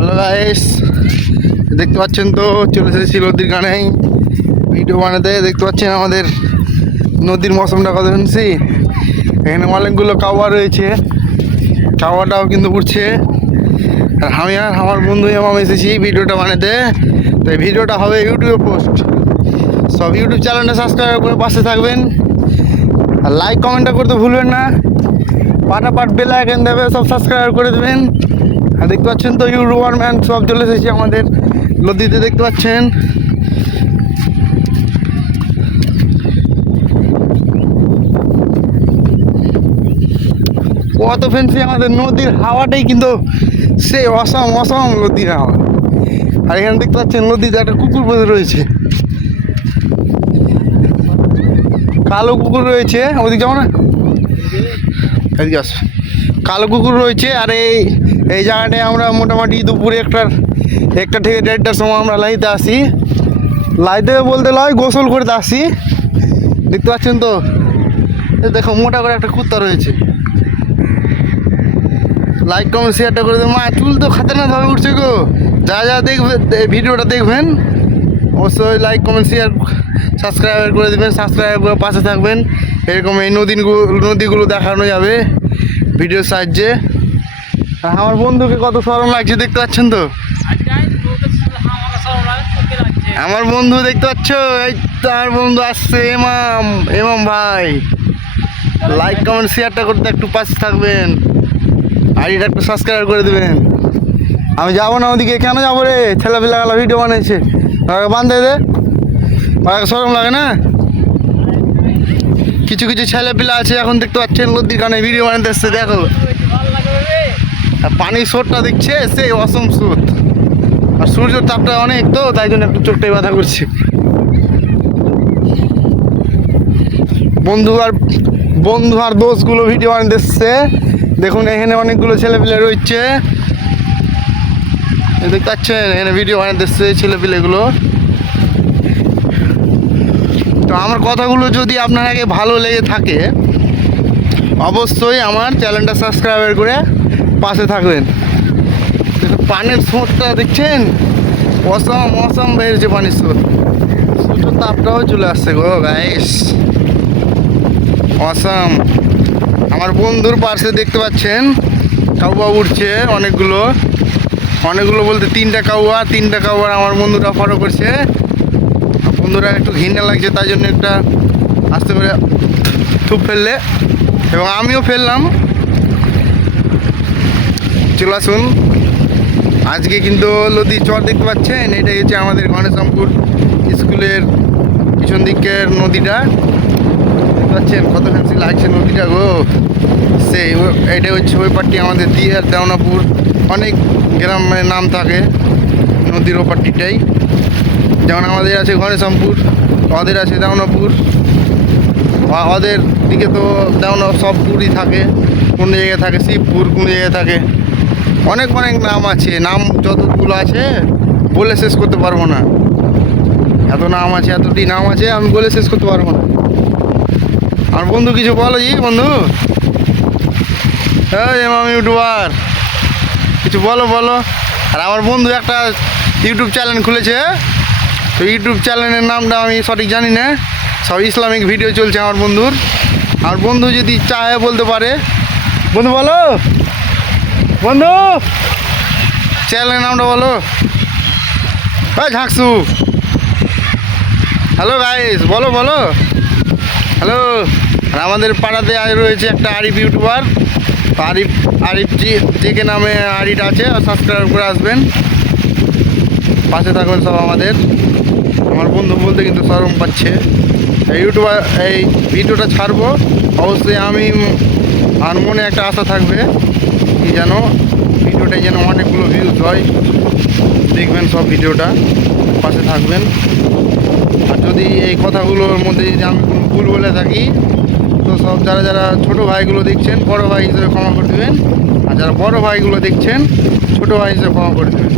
Hello guys, দেখতে পাচ্ছেন তো চলে এসেছি নদীর কানেই ভিডিও বানাতে। দেখতে পাচ্ছেন আমাদের নদীর মৌসুমটা কত শুনছি। এখানে অনেকগুলো কাওয়া রয়েছে, কাওয়াটাও কিন্তু উঠছে। আর আমি আর আমার বন্ধু এমাম এসেছি ভিডিওটা বানাতে। তো এই ভিডিওটা হবে ইউটিউবে পোস্ট। সব ইউটিউব চ্যানেলটা সাবস্ক্রাইব করে পাশে থাকবেন, আর লাইক কমেন্টটা করতে ভুলবেন না। পাটাপাট বেল আইকন দেবে, সব সাবস্ক্রাইব করে দেবেন। আর দেখতে পাচ্ছেন তো ইউটিউবার ম্যান সব চলে এসেছে আমাদের নদীতে। দেখতে পাচ্ছেন কত ফেন্সি আমাদের নদীর হাওয়াটাই কিন্তু সেই অসম অসম নদীর হাওয়া। আর এখানে দেখতে পাচ্ছেন নদীতে একটা কুকুর বসে রয়েছে, কালো কুকুর রয়েছে। ওদিকে যাবো না, এদিকে আস। কালো কুকুর রয়েছে। আর এই জায়গাটায় আমরা মোটামুটি দুপুরে একটা থেকে 1:30টার সময় আমরা লাইতে আসি। লাইতে বলতে লয়, গোসল করতে আসি। দেখতে পাচ্ছেন তো, দেখো মোটা করে একটা কুত্তা রয়েছে। লাইক কমেন্ট শেয়ারটা করে দেবেন। মা চুল তো খাতারনাকভাবে উঠছে গো। যা যা দেখবে ভিডিওটা দেখবেন অবশ্যই লাইক কমেন্ট শেয়ার সাবস্ক্রাইব করে দেবেন, সাবস্ক্রাইব করে পাশে থাকবেন। এরকম এই নদীগুলো দেখানো যাবে ভিডিওর সাহায্যে। আমার বন্ধুকে কত সরম লাগছে দেখতে পাচ্ছেন তো। আমার বন্ধু দেখতে পাচ্ছ, এই তার বন্ধু আসছে এমাম ভাই। লাইক কমেন্ট শেয়ারটা করতে একটু পাশে থাকবেন, আর এটা একটু সাবস্ক্রাইব করে দেবেন। আমি যাবো না ওদিকে, কেন যাবো রে? ছেলেপিলা ভিডিও বানিয়েছে, বান্ধে দে, সরম লাগে না? কিছু কিছু ছেলেপিলা আছে এখন দেখতে পাচ্ছেন নদীর কানে ভিডিও বানাতে এসছে। দেখো পানির স্রোতটা দেখছে, সেই অসম স্রোত। আর সূর্যের তাপটা অনেক, তো তাই জন্য একটু চোখটাই ব্যথা করছে। বন্ধু আর দোষগুলো ভিডিও বানাতে এসছে। দেখুন এখানে অনেকগুলো ছেলেপিলে রয়েছে, দেখতে পাচ্ছেন এখানে ভিডিও বানাতে এসছে ছেলেপিলেগুলো। তো আমার কথাগুলো যদি আপনাকে ভালো লেগে থাকে অবশ্যই আমার চ্যানেলটা সাবস্ক্রাইব করে পাশে থাকবেন। পানির স্রোতটা দেখছেন, অসম বেরিয়েছে পানির স্রোত। সূর্যের তাপটাও চলে আসছে গো গাইস, অসম। আমার বন্ধুর পাশে দেখতে পাচ্ছেন কাউয়া উঠছে অনেকগুলো বলতে তিনটা কাউয়া আমার বন্ধুরা ফটো করছে। বন্ধুরা একটু ঘৃণা লাগছে, তাই জন্য একটা আস্তে করে থুপ ফেললে, এবং আমিও ফেললাম। চলে আসুন। আজকে কিন্তু নদীর চর দেখতে পাচ্ছেন, এটাই হচ্ছে আমাদের গণেশরামপুর স্কুলের পিছন দিকের নদীটা। দেখতে পাচ্ছেন কত ফ্যান্সি লাগছে নদীটা গো। সেই এটা হচ্ছে ওই পাটটি আমাদের দিয়ার দেওনাপুর, অনেক গ্রামের নাম থাকে নদীর ওপারটিটাই। যেমন আমাদের আছে গণেশরামপুর, ওদের আছে দেওনাপুর। ওদের দিকে তো দেওনা সব পুরই থাকে, কোন জায়গায় থাকে শিবপুর, কোন জায়গায় থাকে অনেক নাম আছে। নাম যতগুলো আছে বলে শেষ করতে পারবো না, এত নাম আছে, এতটি নাম আছে, আমি বলে শেষ করতে পারবো না। আমার বন্ধু কিছু বলো জি বন্ধু, এমাম ইউটিউবার, কিছু বলো। আর আমার বন্ধু একটা ইউটিউব চ্যানেল খুলেছে, তো ইউটিউব চ্যানেলের নামটা আমি সঠিক জানি না, সব ইসলামিক ভিডিও চলছে আমার বন্ধুর। আমার বন্ধু যদি চায় বলতে পারে। বন্ধু বলো, বন্ধু চ্যানেলের নামটা বলো। ঝাঁকসু, হ্যালো গাইস, বলো হ্যালো। আর আমাদের পাড়াতে রয়েছে একটা আরিফ ইউটিউবার, আরিফ যে নামে আরিটা আছে, সাবস্ক্রাইব করে আসবেন, পাশে থাকবেন সব আমাদের। আমার বন্ধু বলতে কিন্তু শরম পাচ্ছে। ইউটিউবার এই ভিডিওটা ছাড়বো অবশ্যই, আমি আর মনে একটা আশা থাকবে কি যেন ভিডিওটাই যেন অনেকগুলো ভিউজ হয়। দেখবেন সব ভিডিওটা, পাশে থাকবেন। আর যদি এই কথাগুলোর মধ্যে যদি আমি কোনো ভুল বলে থাকি তো সব যারা ছোটো ভাইগুলো দেখছেন বড় ভাই হিসেবে ক্ষমা করে দেবেন, আর যারা বড় ভাইগুলো দেখছেন ছোটো ভাই হিসেবে ক্ষমা করে দেবেন।